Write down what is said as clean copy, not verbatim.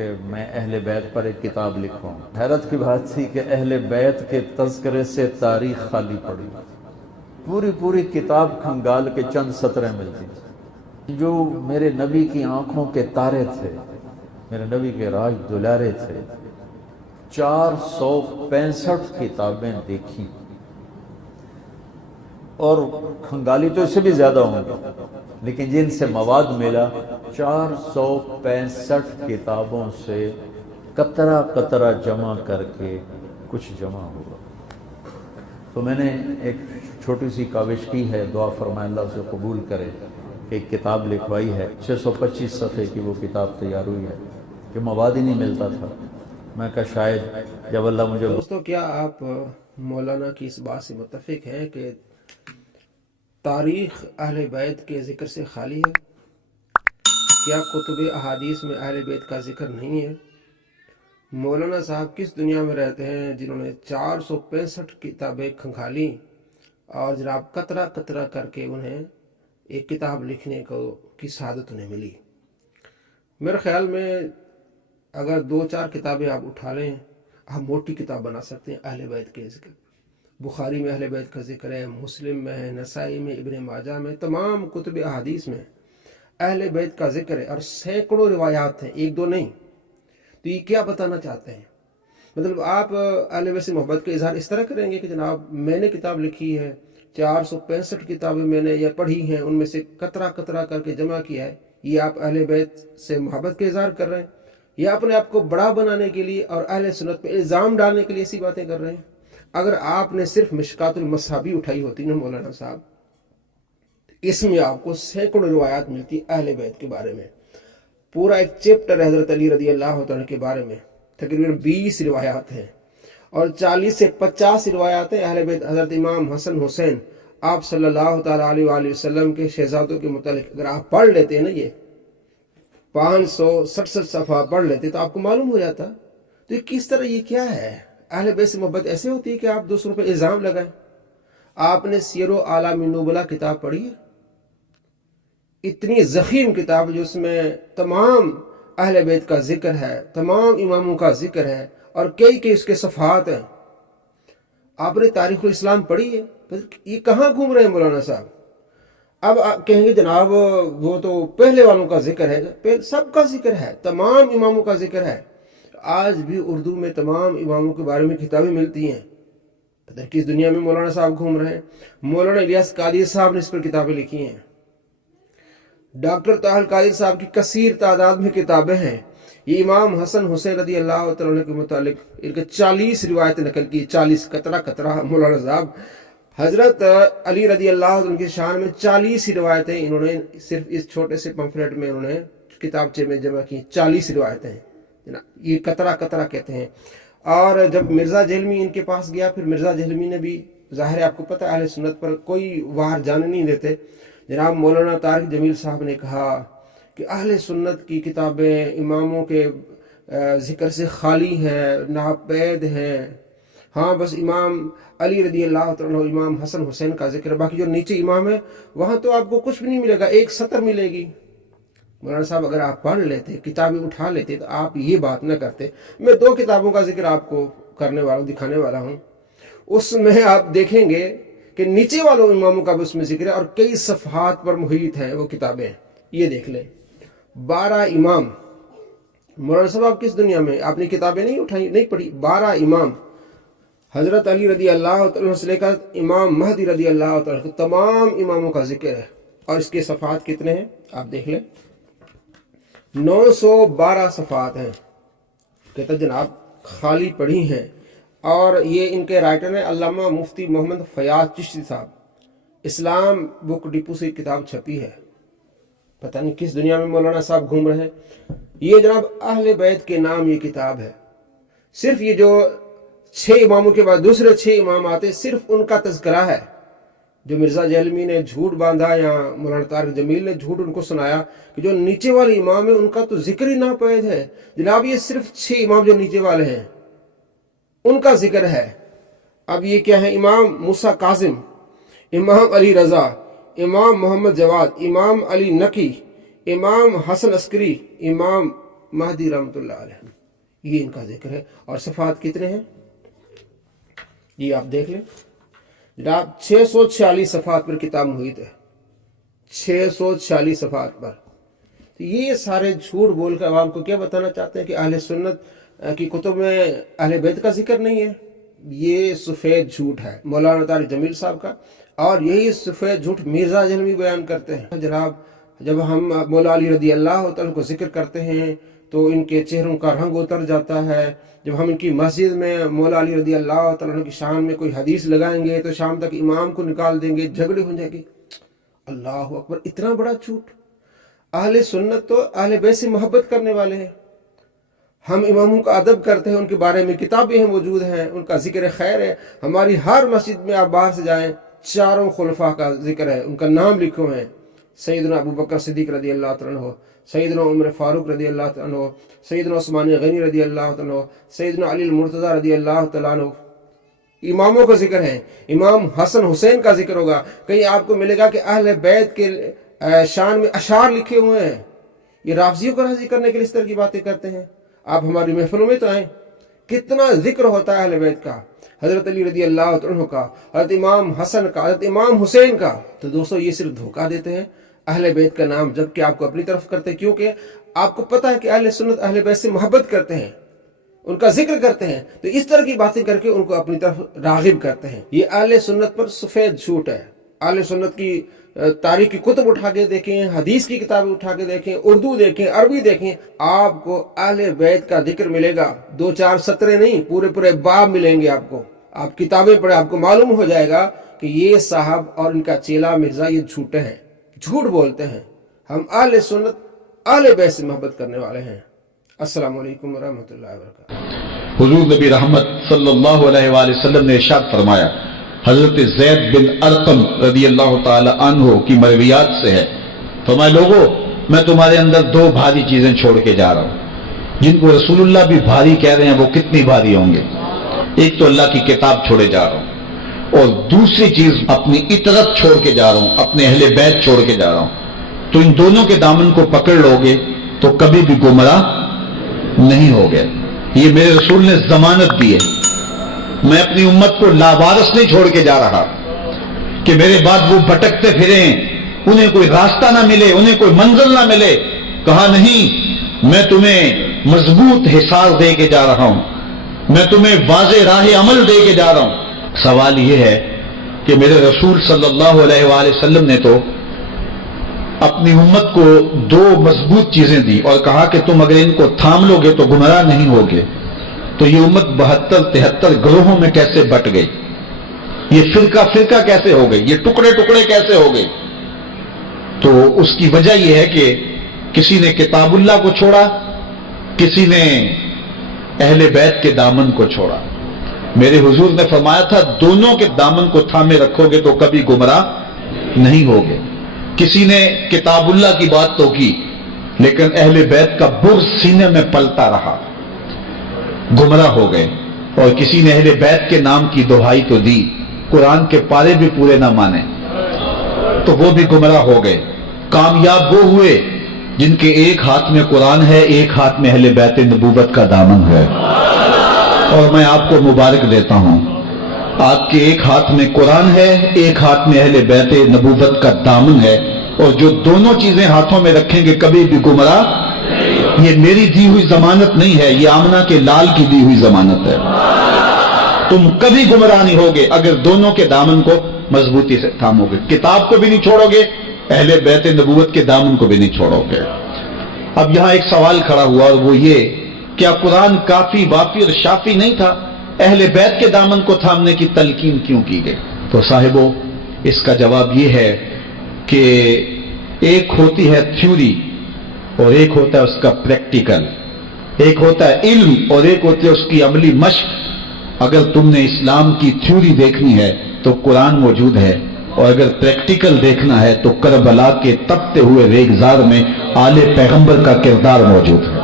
کہ میں اہل بیت پر ایک کتاب لکھوں۔ حیرت کی بات تھی کہ اہل بیت کے تذکرے سے تاریخ خالی پڑی، پوری کتاب کھنگال کے چند سطریں ملتی۔ جو میرے نبی کی آنکھوں کے تارے تھے، میرے نبی کے راج دلارے تھے، 465 کتابیں دیکھی، اور کھنگالی تو اس سے بھی زیادہ ہوں گے، لیکن جن سے مواد ملا 465 کتابوں سے قطرہ قطرہ جمع کر کے کچھ جمع ہوا۔ تو میں نے ایک چھوٹی سی کاوش کی ہے، دعا فرمائے اللہ اسے قبول کرے، کہ ایک کتاب لکھوائی ہے، 625 صفحے کی وہ کتاب تیار ہوئی ہے، کہ مواد ہی نہیں ملتا تھا۔ میں کہا شاید جب اللہ مجھے دوستو، کیا آپ مولانا کی اس بات سے متفق ہیں کہ تاریخ اہل بیت کے ذکر سے خالی ہے؟ کیا کتب احادیث میں اہل بیت کا ذکر نہیں ہے؟ مولانا صاحب کس دنیا میں رہتے ہیں جنہوں نے 465 کتابیں کھنگالیں اور جناب قطرہ قطرہ کر کے انہیں ایک کتاب لکھنے کی سعادت انہیں ملی؟ میرے خیال میں اگر 2-4 کتابیں آپ اٹھا لیں، آپ موٹی کتاب بنا سکتے ہیں اہل بیت کے ذکر۔ بخاری میں اہل بیت کا ذکر ہے، مسلم میں ہے، نسائی میں، ابن ماجہ میں، تمام کتب احادیث میں اہل بیت کا ذکر ہے، اور سینکڑوں روایات ہیں، ایک دو نہیں۔ تو یہ کیا بتانا چاہتے ہیں؟ مطلب آپ اہل بیت سے محبت کا اظہار اس طرح کریں گے کہ جناب میں نے کتاب لکھی ہے، 465 کتابیں میں نے یہ پڑھی ہیں، ان میں سے قطرہ قطرہ کر کے جمع کیا ہے، یہ آپ اہل بیت سے محبت کا اظہار کر رہے ہیں، یا اپنے آپ کو بڑا بنانے کے لیے اور اہل سنت پہ الزام ڈالنے کے لیے ایسی باتیں کر رہے ہیں؟ اگر آپ نے صرف مشکات المصابیح اٹھائی ہوتی نا مولانا صاحب، اس میں آپ کو سینکڑوں روایات ملتی اہل بیت کے بارے میں، پورا ایک چیپٹر حضرت علی رضی اللہ تعالیٰ کے بارے میں، تقریباً 20 روایات ہیں، اور 40 سے 50 روایات ہیں اہل بیت حضرت امام حسن حسین آپ صلی اللہ تعالیٰ علیہ وآلہ وسلم کے شہزادوں کے متعلق۔ اگر آپ پڑھ لیتے ہیں نا، یہ 567 صفحہ پڑھ لیتے تو آپ کو معلوم ہو جاتا۔ تو یہ کس طرح، یہ کیا ہے؟ اہل بیت سے محبت ایسے ہوتی ہے کہ آپ دوسروں پہ الزام لگائیں؟ آپ نے سیر و اعلام النبلاء کتاب پڑھی ہے؟ اتنی ضخیم کتاب جو اس میں تمام اہل بیت کا ذکر ہے، تمام اماموں کا ذکر ہے، اور کئی اس کے صفحات ہیں۔ آپ نے تاریخ الاسلام پڑھی ہے؟ یہ کہاں گھوم رہے ہیں مولانا صاحب؟ اب آپ کہیں گے جناب وہ تو پہلے والوں کا ذکر ہے، سب کا ذکر ہے، تمام اماموں کا ذکر ہے۔ آج بھی اردو میں تمام اماموں کے بارے میں کتابیں ملتی ہیں۔ پتہ کس دنیا میں مولانا صاحب گھوم رہے ہیں؟ مولانا الیاس قادری صاحب نے اس پر کتابیں لکھی ہیں، ڈاکٹر طاہر قادری صاحب کی کثیر تعداد میں کتابیں ہیں۔ یہ امام حسن حسین رضی اللہ تعالیٰ کے متعلق ان کے 40 روایتیں نقل کی، 40 قطرہ قطرہ مولانا صاحب حضرت علی رضی اللہ عنہ کی شان میں 40 روایتیں انہوں نے صرف اس چھوٹے سے پمفلیٹ میں انہوں نے کتابچے میں جمع کی، 40 روایتیں، یہ قطرہ قطرہ کہتے ہیں۔ اور جب مرزا جہلمی ان کے پاس گیا، پھر مرزا جہلمی نے بھی، ظاہر ہے آپ کو پتہ اہل سنت پر کوئی وار جانے نہیں دیتے، جناب مولانا طارق جمیل صاحب نے کہا کہ اہل سنت کی کتابیں اماموں کے ذکر سے خالی ہیں، ناپید ہیں، ہاں بس امام علی رضی اللہ عنہ، امام حسن حسین کا ذکر ہے، باقی جو نیچے امام ہے وہاں تو آپ کو کچھ بھی نہیں ملے گا، ایک سطر ملے گی۔ مولانا صاحب اگر آپ پڑھ لیتے، کتابیں اٹھا لیتے، تو آپ یہ بات نہ کرتے۔ میں 2 کتابوں کا ذکر آپ کو کرنے والا ہوں، دکھانے والا ہوں، اس میں آپ دیکھیں گے کہ نیچے والوں اماموں کا بھی اس میں ذکر ہے، اور کئی صفحات پر محیط ہیں وہ کتابیں۔ یہ دیکھ لیں، 12 امام۔ مولانا صاحب آپ کس دنیا میں، آپ نے کتابیں نہیں اٹھائی، نہیں پڑھی؟ 12 امام، حضرت علی رضی اللہ تعالیٰ سے لے کر امام مہدی رضی اللہ تعالیٰ، تمام اماموں کا ذکر ہے، اور اس کے صفحات کتنے ہیں آپ دیکھ لیں، 912 صفحات ہیں۔ کہتا جناب خالی پڑھی ہیں، اور یہ ان کے رائٹر ہیں علامہ مفتی محمد فیاض چشتی صاحب، اسلام بک ڈپو سے کتاب چھپی ہے۔ پتہ نہیں کس دنیا میں مولانا صاحب گھوم رہے ہیں۔ یہ جناب اہل بیت کے نام یہ کتاب ہے، صرف یہ جو 6 اماموں کے بعد دوسرے 6 امام آتے، صرف ان کا تذکرہ ہے۔ جو مرزا جہلمی نے جھوٹ باندھا یا مولانا طارق جمیل نے جھوٹ ان کو سنایا کہ جو نیچے والے امام ہیں ان کا تو ذکر ہی ناپید ہے، جناب یہ صرف 6 امام جو نیچے والے ہیں ان کا ذکر ہے۔ اب یہ کیا ہے؟ امام موسیٰ کاظم، امام علی رضا، امام محمد جواد، امام علی نقی، امام حسن عسکری، امام महदी रहमतुल्लाह अलैह, ये इनका जिक्र है। और सफ़ात कितने हैं ये आप देख लें जनाब, 646 सफ़ात पर किताब मुहित है, 646 सफ़ात पर। तो ये सारे झूठ बोल कर आवाम को क्या बताना चाहते हैं कि अहले सुन्नत की कुतुब में अहले बैत का जिक्र नहीं है। ये सफ़ेद झूठ है मौलाना तारिक जमील साहब का, और यही सफ़ेद झूठ मिर्ज़ा जहलवी बयान करते हैं। जनाब जब हम मौला अली रदी अल्लाह तआला को जिक्र करते हैं तो इनके चेहरों का रंग उतर जाता है। जब हम इनकी मस्जिद में मौला अली रदी अल्लाह तआला की शान में कोई हदीस लगाएंगे तो शाम तक इमाम को निकाल देंगे, झगड़े हो जाएंगे। अल्लाह अकबर, इतना बड़ा झूठ। अहले सुन्नत तो अहले बैत से मोहब्बत करने वाले हैं। हम इमामों का अदब करते हैं, उनके बारे में किताबें हैं मौजूद हैं, उनका जिक्र खैर है। हमारी हर मस्जिद में आप बाहर से जाएं, चारों खुलफा का जिक्र है, उनका नाम लिखो है। सैयदना अबू बकर सिद्दीक रदी अल्लाह तआला अन्हु, सैयदना उमर फारूक रदी अल्लाह तआला अन्हु, सैयदना उस्मान गनी रदी अल्लाह तआला अन्हु, सैयदना अली मुर्तज़ा रदी अल्लाह तआला अन्हु। इमामों का जिक्र है, इमाम हसन हुसैन का जिक्र होगा। कहीं आपको मिलेगा कि अहले बैत के शान में अशार लिखे हुए हैं। ये राफ़ज़ियों को राज़ी करने के लिए इस तरह की बातें करते हैं। आप हमारी महफिलों में तो आए, कितना जिक्र होता है अहले बैत का, हजरत अली रदी अल्लाह तआला का, हजरत इमाम हसन का, हजरत इमाम हुसैन का। तो दोस्तों ये सिर्फ धोखा देते हैं अहले बैत का नाम, जबकि आपको अपनी तरफ करते हैं, क्योंकि आपको पता है कि अहले सुन्नत अहले बैत से मोहब्बत करते हैं, उनका जिक्र करते हैं। तो इस तरह की बातें करके उनको अपनी तरफ रागिब करते हैं। ये अहले सुन्नत पर सफेद झूठ है। अहले सुन्नत की तारीख की कुतुब उठा के देखें, हदीस की किताबें उठा के देखें, उर्दू देखें, अरबी देखें, आपको अहले बैत का जिक्र मिलेगा। 2-4 सतरे नहीं, पूरे पूरे बाब मिलेंगे आपको। आप किताबें पढ़े, आपको मालूम हो जाएगा कि ये साहब और इनका चेला मिर्जा ये झूठे हैं, झूठ बोलते हैं। हम अहले सुन्नत अहले बैत से मोहब्बत करने वाले हैं। अस्सलाम वालेकुम रहमतुल्लाहि व बरकातहू। हुजूर नबी रहमत सल्लल्लाहु अलैहि वसल्लम ने इरशाद फरमाया, हजरत ज़ैद बिन अरकम रदी अल्लाह ताला अन्हु की मरवियात से है, फरमाया लोगों मैं तुम्हारे अंदर 2 भारी चीजें छोड़ के जा रहा हूं, जिनको रसूलुल्लाह भी भारी कह रहे हैं, वो कितनी भारी होंगे। एक तो अल्लाह की किताब छोड़े जा रहा हूं, और दूसरी चीज अपनी इतरत छोड़ के जा रहा हूं, अपने अहले बैत छोड़ के जा रहा हूं। तो इन दोनों के दामन को पकड़ लोगे तो कभी भी गुमराह नहीं हो गए। ये मेरे रसूल ने जमानत दी है। मैं अपनी उम्मत को लावारस नहीं छोड़ के जा रहा कि मेरे बाद वो भटकते फिरें, उन्हें कोई रास्ता ना मिले, उन्हें कोई मंजिल ना मिले। कहा नहीं, मैं तुम्हें मजबूत हिसार दे के जा रहा हूं, मैं तुम्हें वाज़े राह अमल दे के जा रहा हूं। सवाल यह है कि मेरे रसूल सल्लल्लाहु अलैहि वसल्लम ने तो अपनी उम्मत को 2 मजबूत चीजें दी और कहा कि तुम अगर इनको थाम लोगे तो गुमराह नहीं होगे। तो ये उम्मत 72-73 ग्रोहों में कैसे बट गई, ये फिरका फिरका कैसे हो गई, ये टुकड़े टुकड़े कैसे हो गए। तो उसकी वजह यह है कि किसी ने किताबुल्लाह को छोड़ा, किसी ने अहले बैत के दामन को छोड़ा। मेरे हुजूर ने फरमाया था दोनों के दामन को थामे रखोगे तो कभी गुमराह नहीं होगे। किसी ने किताबुल्लाह की बात तो की, लेकिन अहले बैत का बुर्ज सीने में पलता रहा, गुमराह हो गए। और किसी ने अहले बैत के नाम की दुहाई तो दी, कुरान के पारे भी पूरे ना माने, तो वो भी गुमराह हो गए। कामयाब वो हुए जिनके एक हाथ में कुरान है, एक हाथ में अहले बैत नबूवत का दामन है। और मैं आपको मुबारक देता हूं, आपके एक हाथ में कुरान है, एक हाथ में अहले बैत नबूवत का दामन है। और जो दोनों चीजें हाथों में रखेंगे कभी भी गुमराह, ये मेरी दी हुई जमानत नहीं है, ये आमना के लाल की दी हुई जमानत है। तुम कभी गुमराह नहीं होगे अगर दोनों के दामन को मजबूती से थामोगे। किताब को भी नहीं छोड़ोगे, अहले बैत नबूवत के दामन को भी नहीं छोड़ोगे। अब यहां एक सवाल खड़ा हुआ और वो ये, क्या कुरान काफी वाफी और शाफी नहीं था, अहले बैत के दामन को थामने की तलकीन क्यों की गई? तो साहिबो इसका जवाब ये है कि एक होती है थ्योरी और एक होता है उसका प्रैक्टिकल, एक होता है इल्म और एक होती है उसकी अमली मश्क। अगर तुमने इस्लाम की थ्योरी देखनी है तो कुरान मौजूद है, और अगर प्रैक्टिकल देखना है तो करबला के तपते हुए रेगजार में आले पैगंबर का किरदार मौजूद है।